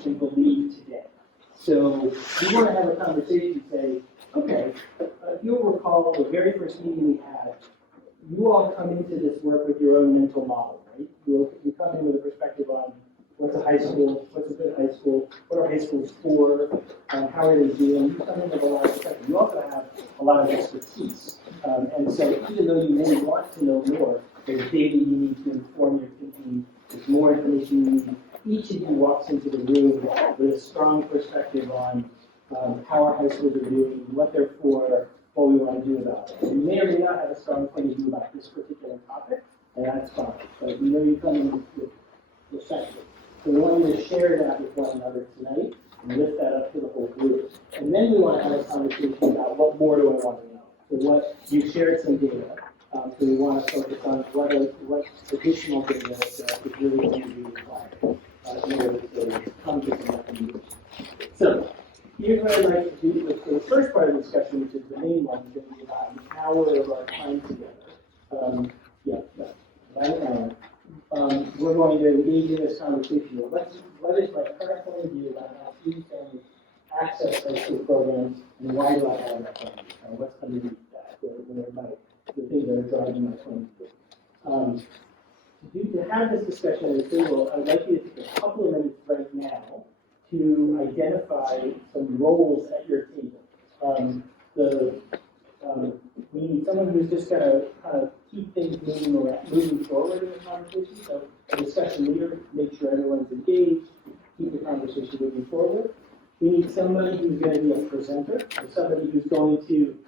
conversation believe today? So we want to have a conversation and say, okay, you'll recall the very first meeting we had, you all come into this work with your own mental model, right? You come in with a perspective on what's a high school, what's a good high school, what are high schools for, how are they doing? You come in with a lot of perspective. You also have a lot of expertise. And so even though you may want to know more, there's data you need to inform your thinking, there's more information you need. Each of you walks into the room with a strong perspective on how our high schools are doing, what they're for, what we want to do about it. You may or may not have a strong point of view about this particular topic, and that's fine. But you know you come in with perspective. So we want you to share that with one another tonight and lift that up to the whole group. And then we want to have a conversation about what more do I want to know. So what you shared some data. So we want to focus on what additional data is really going to be required in order to come to some recommendations. So here's what I'd like to do for the first part of the discussion, which is the main one, is going to be about an hour of our time together. We're going to engage in this conversation of what is my current point of view about how students can access high school programs, and why do I have that point of view? What's underneath that? The things that are driving my point of view. To have this discussion at the table, I'd like you to take a couple of minutes right now to identify some roles at your table. We need someone who's just going to kind of keep things moving forward in the conversation. So a discussion leader, make sure everyone's engaged, keep the conversation moving forward. We need somebody who's going to be a presenter, or somebody who's going to,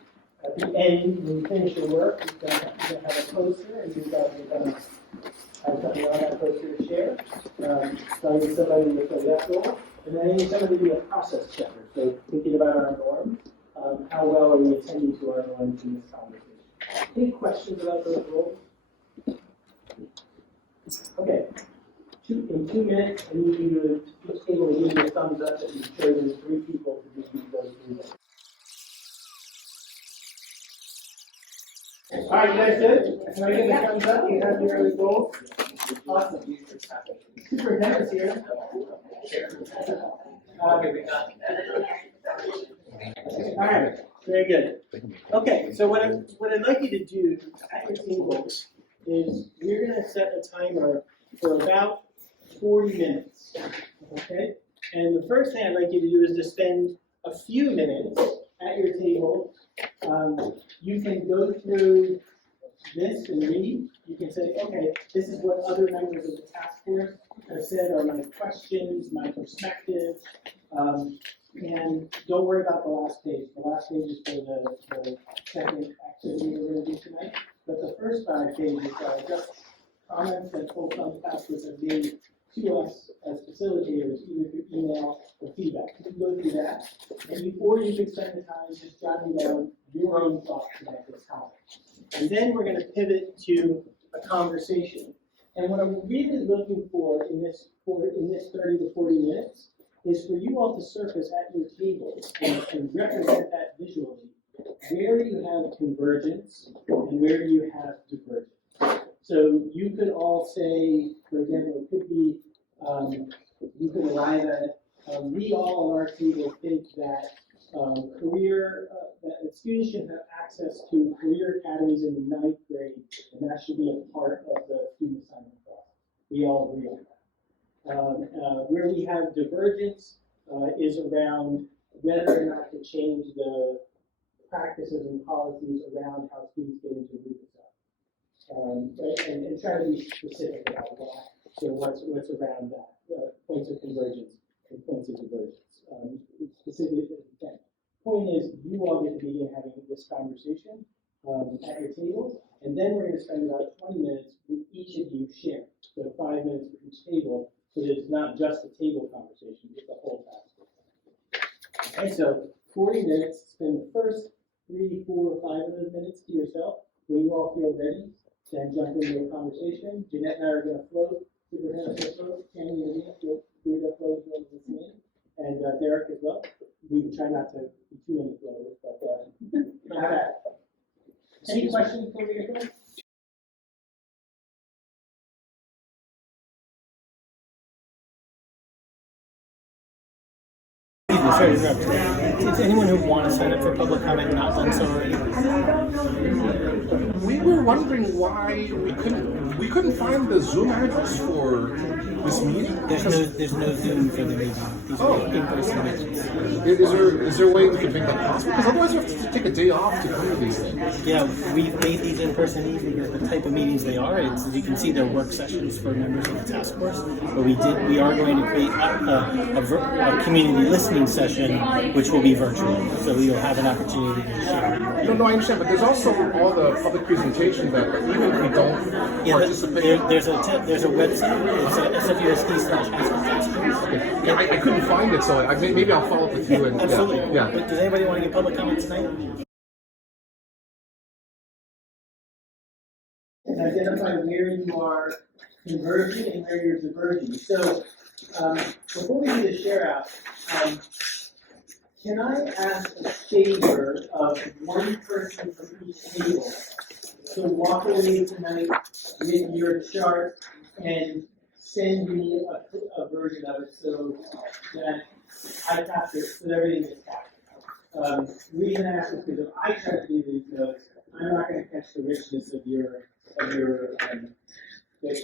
at the end, when you finish your work, you're going to have a poster, and you're going to have something on that poster to share. So I need somebody to play that role. And then I need somebody to be a process checker. So thinking about our norms, how well are we attending to our norms in this conversation? Any questions about those roles? Okay. In 2 minutes, I need you to each table to give me a thumbs up that you've chosen 3 people to do those 3 roles. All right, you guys good? Can I get a thumbs up? You have your early goals? Awesome. Superintendent's here. All right, very good. Okay, so what I'd like you to do at your table is we're going to set a timer for about 40 minutes. Okay? And the first thing I'd like you to do is to spend a few minutes at your table. You can go through this and read. You can say, okay, this is what other members of the task force have said are my questions, my perspectives. And don't worry about the last page. The last page is for the second activity we're going to do tonight. But the first 5 pages are just comments that folks on the task force have made to us as facilitators, either through email or feedback. You can go through that, or you can spend the time just jotting down your own thoughts about this topic. And then we're going to pivot to a conversation. And what I'm really looking for in this 30 to 40 minutes is for you all to surface at your table and represent that visually. Where do you have convergence and where do you have divergence? So you could all say, for example, it could be, you could arrive at, we all on our table think that that students should have access to career academies in the 9th grade, and that should be a part of the student assignment process. We all agree on that. Where we have divergence is around whether or not to change the practices and policies around how students get into group assignment. Right? And try to be specific about that. So what's around that? Points of convergence and points of divergence. Specifically, point is, you all get to begin having this conversation at your tables, and then we're going to spend about 20 minutes with each of you sharing. So 5 minutes for each table, so that it's not just a table conversation, it's a whole task. Okay, so 40 minutes, spend the first 3, 4, 5 of those minutes to yourself. When you all feel ready, then jump into a conversation. Jeanette and I are going to float. Superintendent will float. Tammy and Anita will do the float as well, and Derek as well. We try not to be too many floaters, but any questions before we get going? excuse me, sorry to interrupt. Is anyone who want to sign up for public comment not done so already? We were wondering why we couldn't find the Zoom address for this meeting. There's no Zoom for the meeting. These are in-person meetings. Is there a way we could make that possible? Because otherwise we have to take a day off to come to these things. Yeah, we've made these in-person meetings because the type of meetings they are. As you can see, they're work sessions for members of the task force. But we are going to create a community listening session, which will be virtual. So you'll have an opportunity to share. No, I understand. But there's also all the public presentations that even if we don't participate. There's a website. It's SFUSD/task. Okay. Yeah, I couldn't find it, so maybe I'll follow up with you. Absolutely. Yeah. But does anybody want to give public comment tonight? And identify where you are converging and where you're diverging. So before we do the share out, can I ask a favor of one person from each table to walk away tonight with your chart and send me a version of it so that I capture it, so that everything is captured. The reason I ask is because if I try to do these notes, I'm not going to catch the richness of your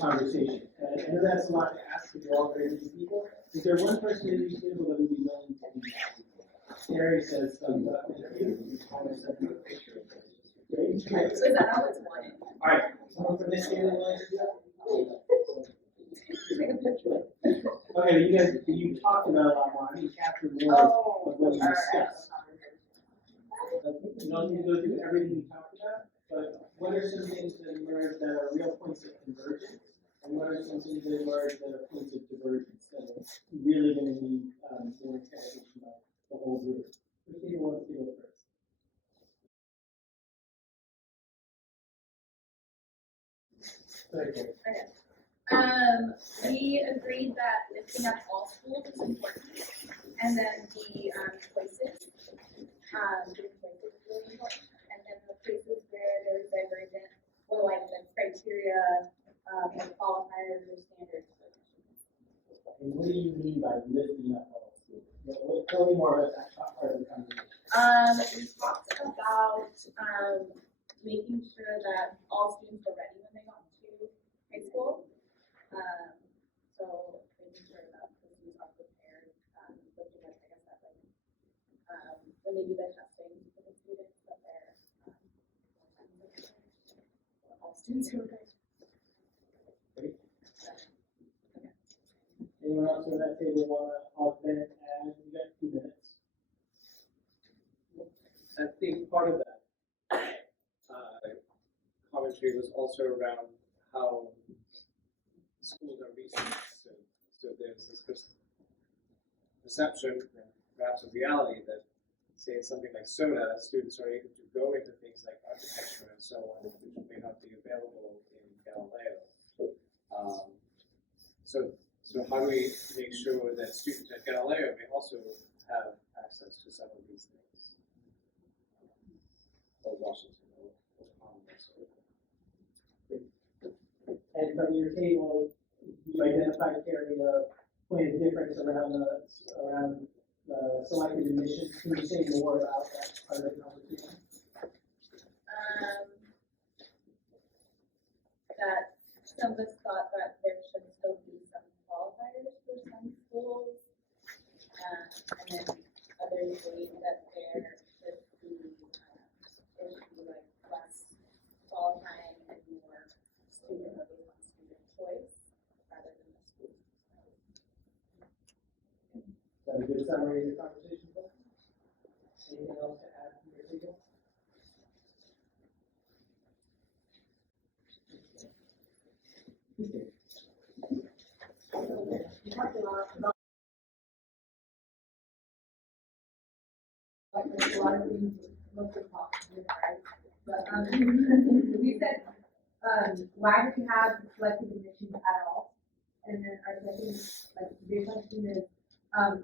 conversation. I know that's a lot to ask because you're all very busy people. Is there one person in each table that would be willing to do that? Kerry says, So is that how it's wanted? all right, someone from this table wants to do that? Okay, you talked about a lot more. I need to capture more of what you discussed. You don't need to go through everything you talked about, but what are some things that emerge that are real points of convergence? And what are some things that emerge that are points of divergence that are really going to need more interrogation by the whole group? Which do you want to go first? Okay. We agreed that lifting up all schools is important, and then the places, is really important, and then the places where there's divergent, or like the criteria, and qualifiers or standards. And what do you mean by lifting up all schools? Tell me more about that part of the conversation. We talked about making sure that all students are ready when they go to high school. So making sure that the students are prepared, looking at, I guess, that like when they do the testing for the students, that they're all students are ready. Great. Okay. Anyone else on that table want to augment and we got 2 minutes? I think part of that commentary was also around how schools are resourced. So there's this perception, perhaps a reality, that say something like SOTA, students are able to go into things like architecture and so on, which may not be available in Galileo. So how do we make sure that students at Galileo may also have access to some of these things? Or Washington, or Congress. And from your table, you identified, Kerry, a point of difference around selected admissions. Can you say more about that part of the conversation? That some of us thought that there should still be some qualifiers for some schools, and then others believe that there should be like less qualifying and more student choice rather than the school. Is that a good summary of your conversation? Anything else to add to your table? You talked a lot about like there's a lot of things most of talk right? But we said why do we have selective admissions at all? And then our second big question is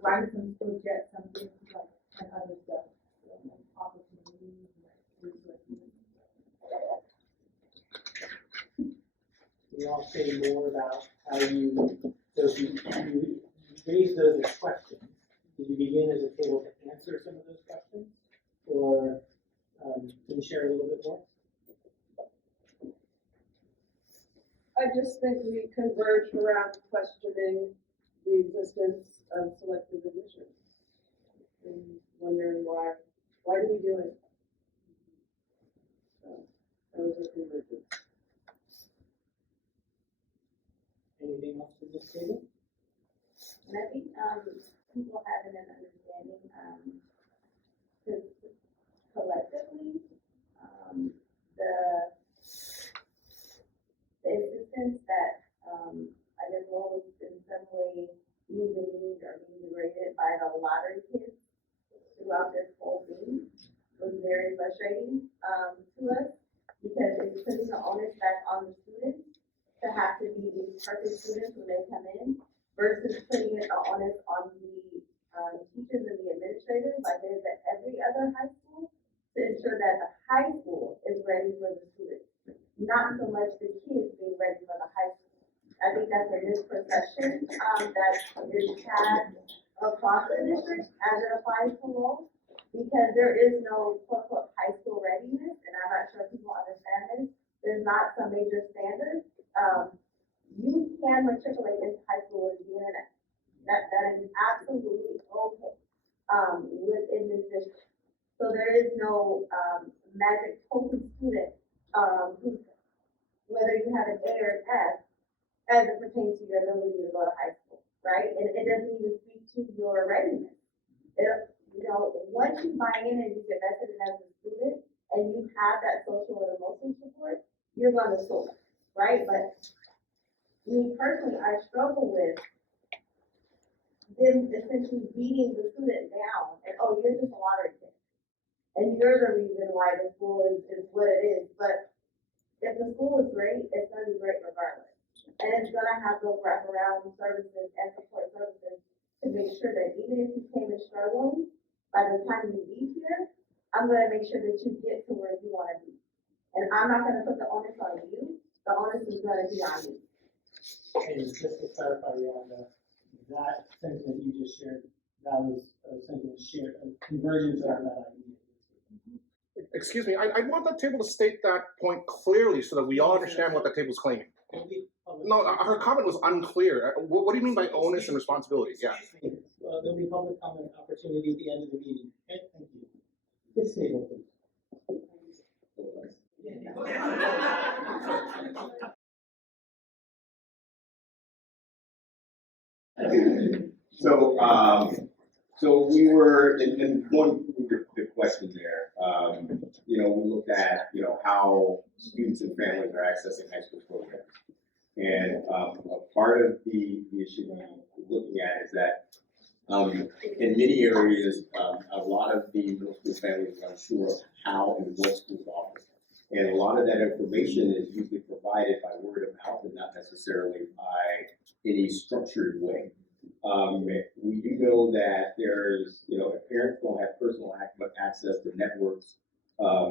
why do some schools get some things and others don't? Opportunities and resources. Can you all say more about how you raised those as questions? Did we begin as a table to answer some of those questions? Or can you share a little bit more? I just think we converged around questioning the existence of selective admission and wondering why do we do it? So that was a convergence. Anything else to this table? And I think, people having an understanding, because collectively, the existence that, I guess roles in some way being demeaned or being degraded by the lottery kids throughout this whole thing was very frustrating, to us, because it's putting the onus back on the students to have to be these perfect students when they come in, versus putting it the onus on the teachers and the administrators, like it is at every other high school, to ensure that the high school is ready for the students, not so much the kids being ready for the high school. I think that's a misperception that is had across the district as it applies to Lowell, because there is no quote-unquote high school readiness, and I'm not sure people understand this. There's not some major standards. You can matriculate into high school with the internet. That is absolutely okay within this district. So there is no magic token student who, whether you have an A or an F, as it pertains to your ability to go to high school, right? And it doesn't even speak to your readiness. Once you buy in and you get vested in as a student, and you have that social and emotional support, you're going to soar, right? But me personally, I struggle with them essentially beating the student down, and oh, you're just a lottery kid, and you're the reason why the school is what it is. But if the school is great, it's going to be great regardless, and it's going to have those wraparound services and support services to make sure that even if you came in struggling, by the time you leave here, I'm going to make sure that you get to where you want to be, and I'm not going to put the onus on you. The onus is going to be on you. And just to clarify, Rionda, that sentiment you just shared, that was a sentiment shared, a convergence around that idea. Excuse me, I want that table to state that point clearly so that we all understand what that table is claiming. No, her comment was unclear. What do you mean by onus and responsibility? Yeah. Excuse me. Well, there'll be public comment opportunity at the end of the meeting. Okay, thank you. This table, please. So we were, in going through the question there, we looked at, how students and families are accessing high school programs. And a part of the issue we're looking at is that in many areas, a lot of the middle school families are unsure of how and what schools offer. And a lot of that information is usually provided by word of mouth and not necessarily by any structured way. We do know that there's, if parents don't have personal access to networks,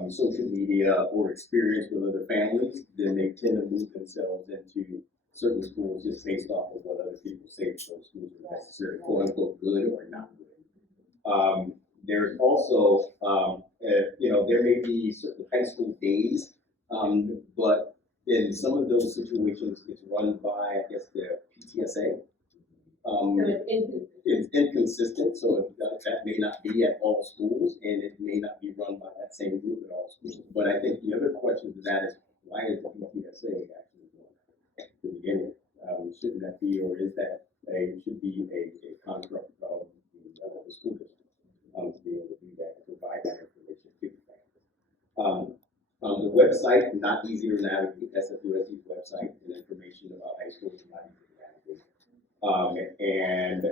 social media, or experience with other families, then they tend to move themselves into certain schools just based off of what other people say those schools are necessarily quote unquote good or not good. There's also, there may be certain high school days, but in some of those situations, it's run by, I guess, the PTSA. So It's inconsistent, so that may not be at all schools, and it may not be run by that same group at all schools. But I think the other question to that is, why is the PTSA actually doing that to begin with? Shouldn't that be, or is that should be a construct of the school district to be able to do that, to provide that information to the families? The website, not easy to navigate. SFUSD's website and information about high schools is not easy to navigate. And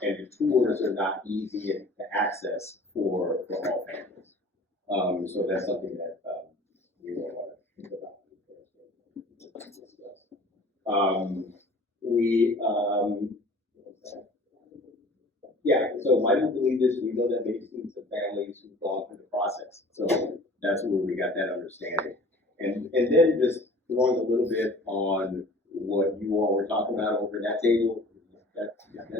the tours are not easy to access for all families. So that's something that we will want to think about. So why do we believe this? We know that many students and families who've gone through the process. So that's where we got that understanding. And then just throwing a little bit on what you all were talking about over that table. That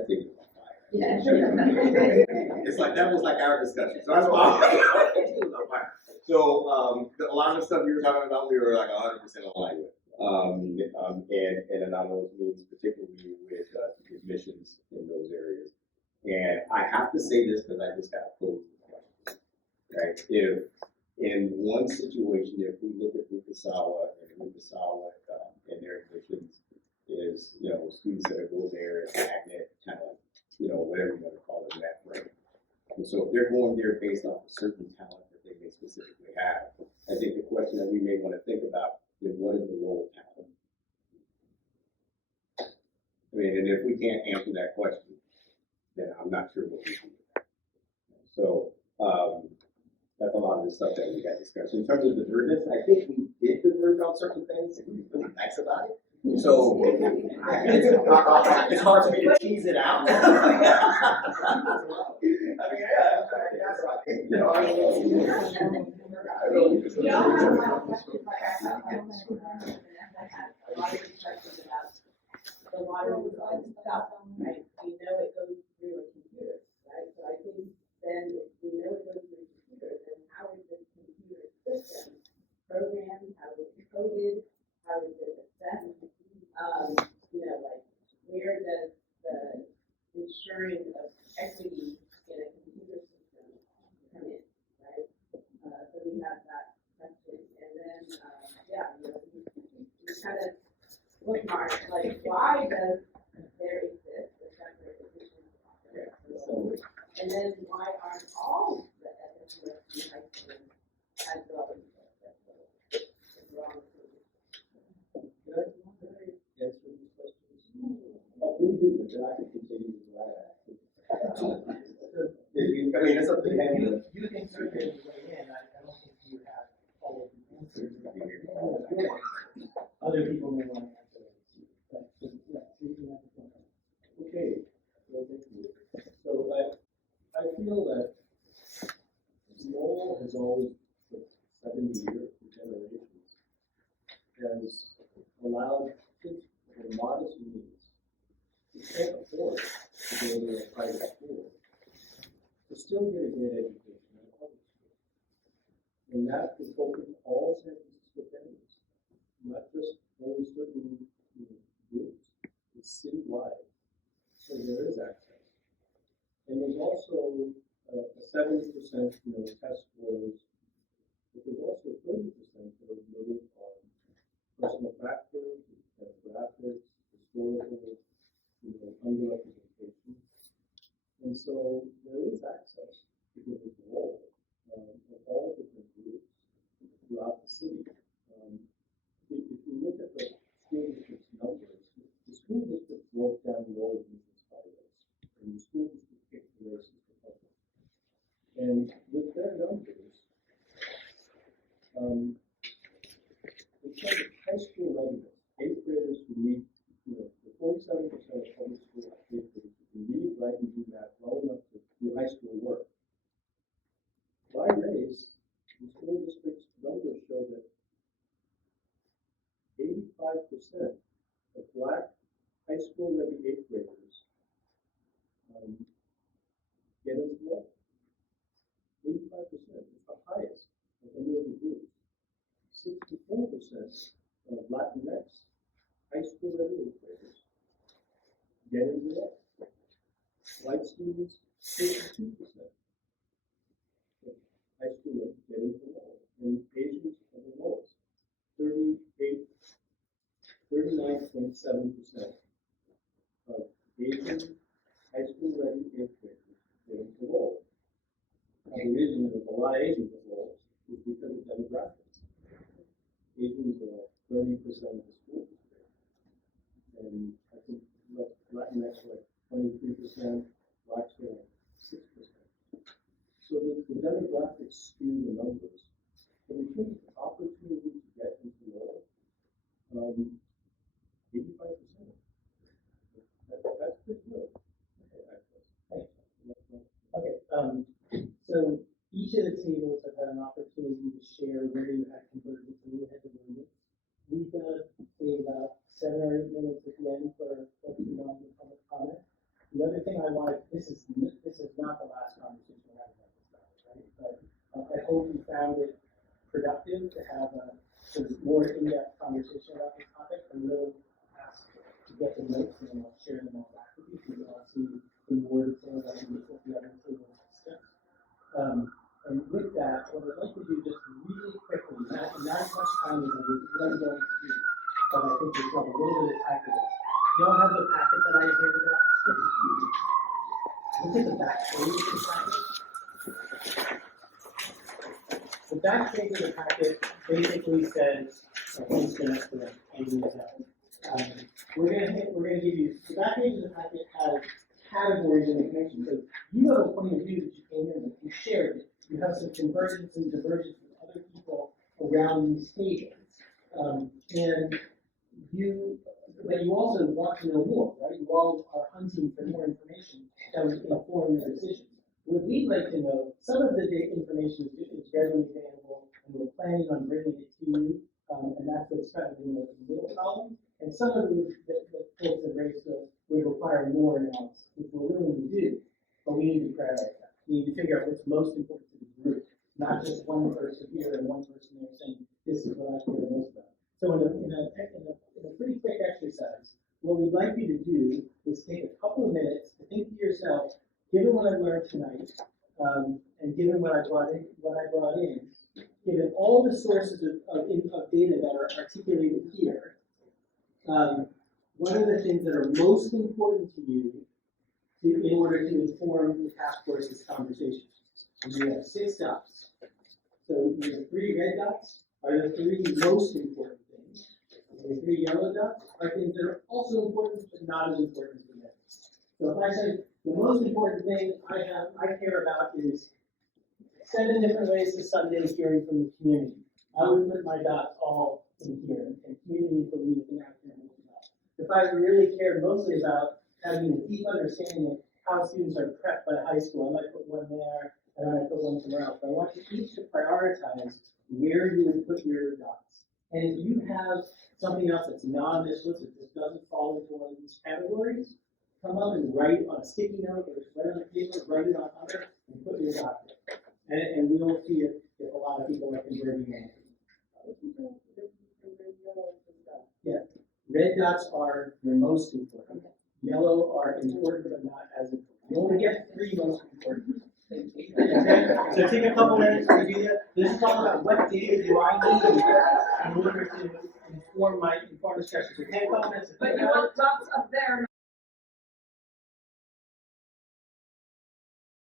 table is on fire. Yeah, sure. It's like, that was like our discussion, so that's why. So, a lot of the stuff you were talking about, we were like 100% aligned with. And a lot of those moves, particularly with admissions in those areas. And I have to say this because I just got to pose the question, right? If in one situation, if we look at Fukasawa and their admissions is, students that go there as magnet talent, whatever you want to call it in that frame. And so if they're going there based off a certain talent that they may specifically have, I think the question that we may want to think about is what is the role of talent? I mean, and if we can't answer that question, then I'm not sure what we do with that. So that's a lot of the stuff that we had discussed. In terms of divergence, I think we did diverge on certain things and we were really nice about it. So it's hard for me to tease it out. I mean, yeah, that's right. The water was on stuff, right? We know it goes through a computer, right? So I think then if we know it goes through a computer, then how is this computer system programmed? How is it coded? How is it assessed? Where does the ensuring of equity in a computer system come in, right? So we have that question. And then, we kind of bookmark, why does there exist a separate admission process? And then why aren't all the SFUSD high schools as government? Wrong. Can I answer these questions? We do, but I can continue to I mean, it's up to you. You can certainly weigh in, I don't think you have all of the answers. Other people may want to answer it too, but, yeah, you can have the phone. Okay, well, thank you. So I feel that Lowell has always, for 70 years, for generations, has allowed kids with modest means who can't afford to go to a private school to still get a great education in a public school. And that is open to all San Francisco families, not just only certain groups. It's citywide, so there is access. And there's also a 70% test scores, but there's also 30% that are moving on personal factors, demographics, historical, underrepresentation. And so there is access because of the role of all different groups throughout the city. If you look at the school district's numbers, the school district broke down the role of business by race, and the school district picked the races for public. And with their numbers, in terms of high school readiness, 8th graders who meet, the 47% of public school 8th graders who can read, write, and do math well enough to do high school work. By race, the school district's numbers show that 85% of Black high school ready 8th graders get into law. 85% is the highest of any of the groups. 64% of Latinx high school ready 8th graders get into law. White students, 52% of high school ready get into law. And Asians are the lowest. 39.7% of Asian high school ready 8th graders get into law. Now, the reason there's a lot of Asians in law is because of demographics. Asians are 30% of the school district. And I think Latinx are like 23%, Blacks are like 6%. So the demographics skew the numbers. But in terms of opportunity to get into law, 85%. That's pretty good. Okay, so each of the tables have had an opportunity to share where you had convergence and you had divergence. We've got to save about 7 or 8 minutes at the end for folks who want to public comment. The other thing I wanted, this is not the last conversation we're having about this topic, right? But I hope you found it productive to have a sort of more in-depth conversation about this topic. I will ask to get the notes and then I'll share them all back with you if you want to see in more detail about what the other table steps. And with that, what I'd like to do just really quickly, not as much time as I was going to do, but I think we've got a little bit of time for this. You all have the packet that I handed out? Look at the back page of the packet. The back page of the packet basically says, thanks Dennis for handing this out. We're gonna give you, the back page of the packet has categories of information. So you have a point of view that you came in with, you shared it. You have some convergence and divergence with other people around these tables. But you also want to know more, right? You all are hunting for more information that would inform your decisions. What we'd like to know, some of the information is readily available, and we're planning on bringing it to you, and that's what's kind of in the middle column. And some of the folks have raised would require more analysis, which we're willing to do, but we need to prioritize that. We need to figure out what's most important to the group, not just one person here and one person there saying, this is what I care most about. So in a pretty quick exercise, what we'd like you to do is take a couple of minutes to think to yourself, given what I learned tonight, and given what I brought in, given all the sources of data that are articulated here, what are the things that are most important to you in order to inform the task force's conversation? And we have 6 dots. So we have 3 red dots are the 3 most important things. And the 3 yellow dots are things that are also important but not as important for them. So if I say the most important thing I care about is 7 different ways to Sunday hearing from the community, I would put my dots all in here, and community for me is an acronym. If I really care mostly about having a deep understanding of how students are prepped by high school, I might put one there, and I might put one somewhere else. But I want you each to prioritize where you would put your dots. And if you have something else that's non-this list, that just doesn't fall into one of these categories, come up and write on a sticky note or just write on a paper, write it on other, and put your dot there. And we'll see if a lot of people are converting in. Yeah. Red dots are your most important. Yellow are important but not as important. You only get 3 most important. Okay? So take a couple minutes to do that. This is all about what data do I need in order to inform discussion. So take a couple minutes. But you want dots up there.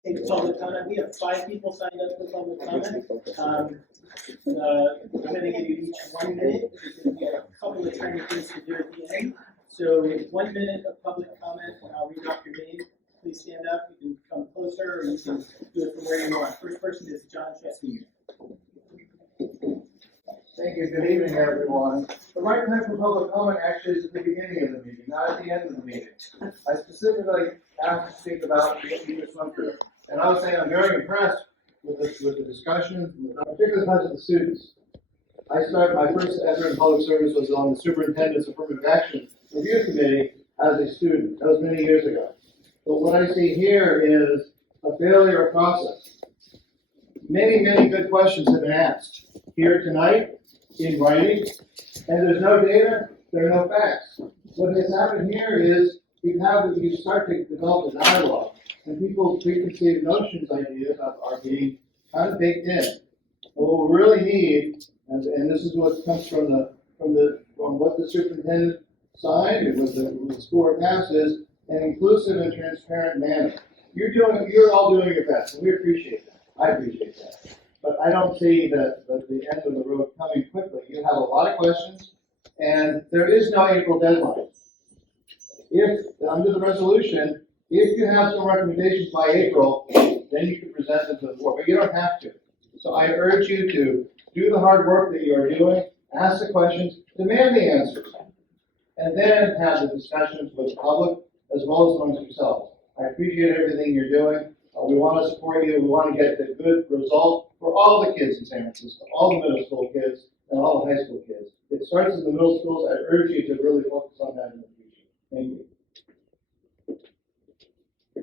Take public comment. We have 5 people signed up for public comment. I'm going to give you each 1 minute. There's going to be a couple of tiny things to do at the end. So 1 minute of public comment, and I'll read off your name. Please stand up. You can come closer, or you can do it from where you want. First person is John Chesney. Thank you. Good evening, everyone. The right time for public comment actually is at the beginning of the meeting, not at the end of the meeting. I specifically asked to speak about what you just went through. And I was saying I'm very impressed with the discussion, particularly because of the students. I started my first ever in public service was on the Superintendent's Affirmative Action Review Committee as a student. That was many years ago. But what I see here is a failure of process. Many, many good questions have been asked here tonight in writing, and there's no data, there are no facts. What has happened here is you start to develop a dialogue, and people's preconceived notions, ideas are being kind of baked in. And what we really need, and this is what comes from what the superintendent signed and what the school board passed, is an inclusive and transparent manner. You're all doing your best, and we appreciate that. I appreciate that. But I don't see the end of the road coming quickly. You have a lot of questions, and there is no April deadline. If, under the resolution, if you have some recommendations by April, then you can present them to the board, but you don't have to. So I urge you to do the hard work that you are doing, ask the questions, demand the answers, and then have the discussions with the public as well as amongst yourselves. I appreciate everything you're doing. We want to support you. We want to get the good result for all the kids in San Francisco, all the middle school kids and all the high school kids. It starts in the middle schools. I urge you to really focus on that in the future. Thank you.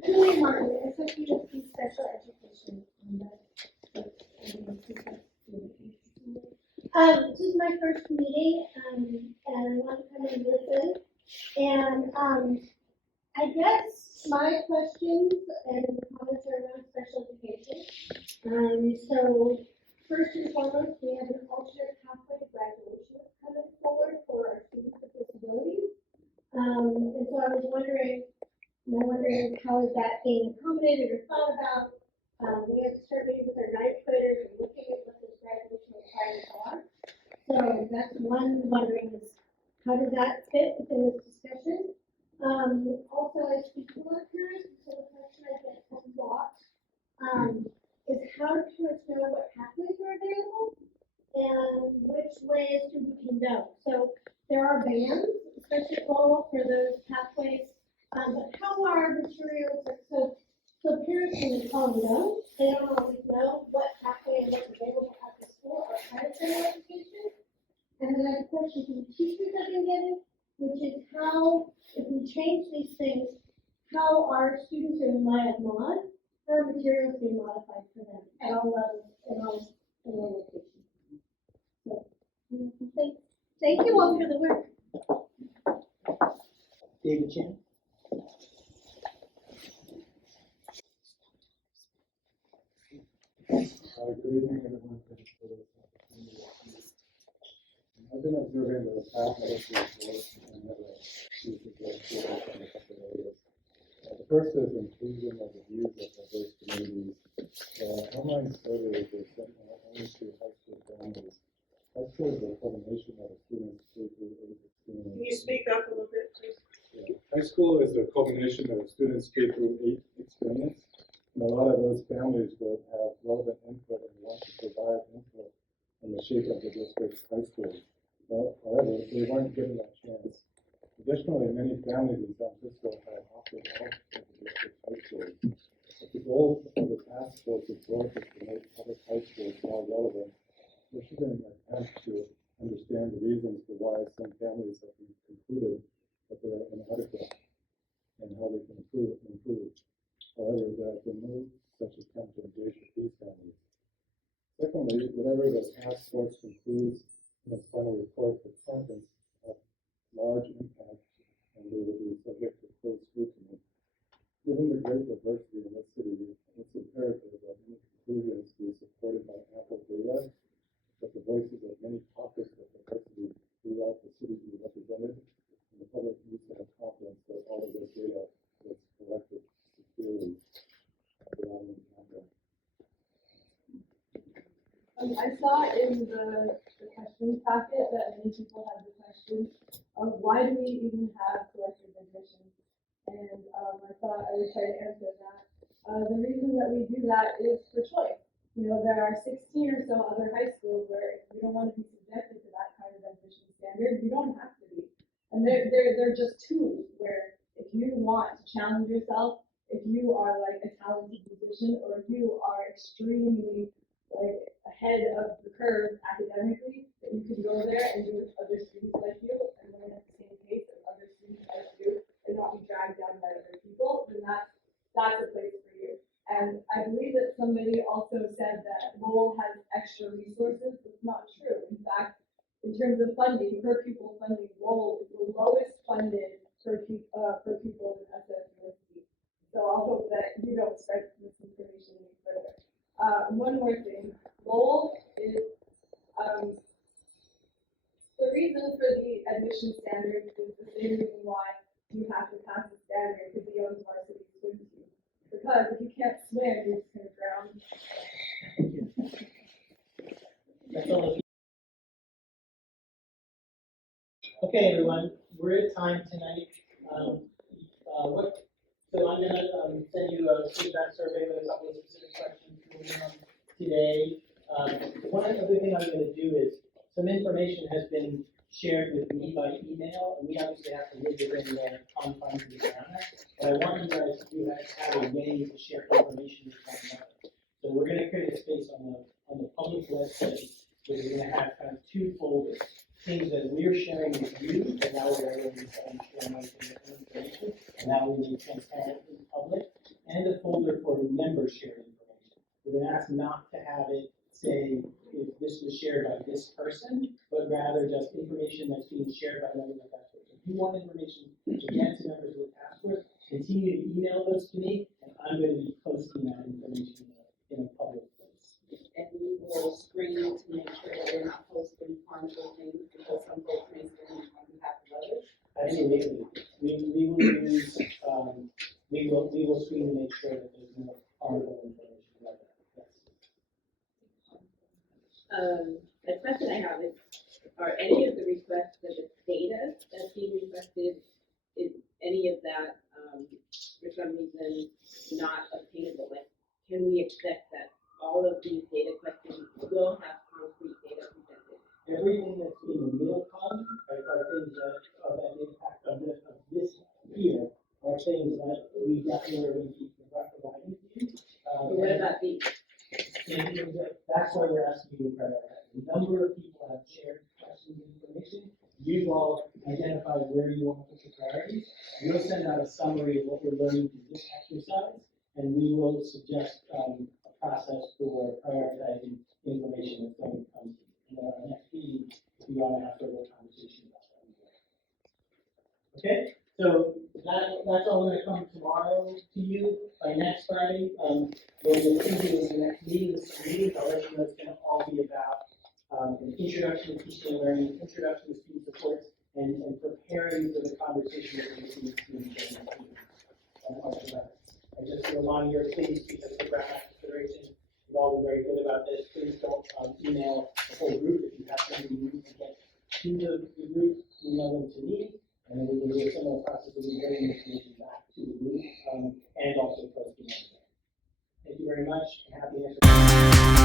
Julie Martin, SFUSD Special Education. This is my first meeting, and I want to come and listen. And I guess my questions and comments are around special education. So first and foremost, we have an alternate pathway to graduation coming forward for our students with disabilities. And so I was wondering how is that being accommodated or thought about? We have to start meeting with our ninth graders and looking at what those graduation requirements are. So that's one wondering is how does that fit within this discussion? Also, I speak to a parent, so the question I get a lot is how do parents know what pathways are available and which ways do we can go? So there are bans, especially for those pathways. But how are materials, so parents can all know, they don't always know what pathway and what's available at the school or outside of their education. And then I have a question from the teachers I've been getting, which is how, if we change these things, how our students are relied upon, how are materials being modified for them at all levels, in all locations. So, thank you all for the work. David Chan. Good evening, everyone. Thanks for this opportunity. I've been observing the past medicine work and have a few suggestions in a couple of areas. The first is inclusion of the views of diverse communities. Online surveys are sent only to high school families. High school is a culmination of a student's K through 8 experience. Can you speak up a little bit, please? Yeah. High school is the culmination of a student's K through 8 experience. And a lot of those families would have relevant input and want to provide input on the shape of the district's high school. However, they weren't given that chance. Additionally, many families in San Francisco have opted out of the district's high schools. If the goal of the task force's work is to make public high schools more relevant, there should be an attempt to understand the reasons for why some families have concluded that they are inadequate and how they can improve. However, there have been no such attempt to engage with these families. Secondly, whatever the task force concludes in its final report, the contents have large impact and they will be subject to close scrutiny. Given the great diversity in this city, it's imperative that any conclusions be supported by ample data, that the voices of many pockets of diversity throughout the city be represented, and the public needs to have confidence that all of this data is collected securely around the campus. I saw in the questions packet that many people have the question of why do we even have collective admissions? And I thought I would try to answer that. The reason that we do that is for choice. You know, there are 16 or so other high schools where if you don't want to be subjected to that kind of admission standard, you don't have to be. And they're just tools where if you want to challenge yourself, if you are like a talented musician or if you are extremely like ahead of the curve academically, that you can go there and do with other students like you and learn at the same pace as other students like you and not be dragged down by other people, then that's a place for you. And I believe that somebody also said that Lowell has extra resources. It's not true. In fact, in terms of funding, per pupil funding, Lowell is the lowest funded per pupil in SFUSD. So I'll hope that you don't spread this information any further. One more thing, Lowell is, the reason for the admission standard is the same reason why you have to pass the standard to be on varsity swim team. Because if you can't swim, you're just going to drown. That's all. Okay, everyone, we're at time tonight. So I'm gonna send you a feedback survey with a couple of specific questions moving on today. One other thing I'm gonna do is some information has been shared with me by email, and we obviously have to live within the confines of the ground. But I want you guys to have a way to share information with one another. So we're gonna create a space on the public website where we're gonna have kind of two folders. Things that we're sharing with you, and now we're able to share my information, and now we need transparent in public. say if this was shared by this person, but rather just information that's being shared by members of the task force. If you want information to get to members of the task force, continue to email those to me, and I'm going to be posting that information in a public place. And we will screen to make sure that we're not posting harmful things, because some folks may screen on behalf of others. Absolutely. We will use, we will screen to make sure that there's no harmful information like that. Yes. The question I have is, are any of the requests for the data that's being requested, is any of that, for some reason, not obtainable? Like, can we expect that all of these data questions will have concrete data presented? Everything that's in the middle column are things that impact of this here are things that we definitely are going to keep providing to you. But what about these? And that's why we're asking you to prioritize. A number of people have shared questions and information. You've all identified where you want to put your priorities. We'll send out a summary of what we're learning through this exercise, and we will suggest a process for prioritizing information that's going to come to you. And then our next meeting, if you want to have further conversation about that. Okay, so that's all going to come tomorrow to you. By next Friday, when the preview of the next meeting, I'll let you know it's going to all be about an introduction to teaching and learning, introduction to student supports, and preparing for the conversation that we see in student I just remind you, please, because of the graphic consideration, you've all been very good about this. Please don't email the whole group. If you have something you need to get to the group, email them to me, and then we can do a similar process of getting information back to the group and also posting it. Thank you very much, and happy next week.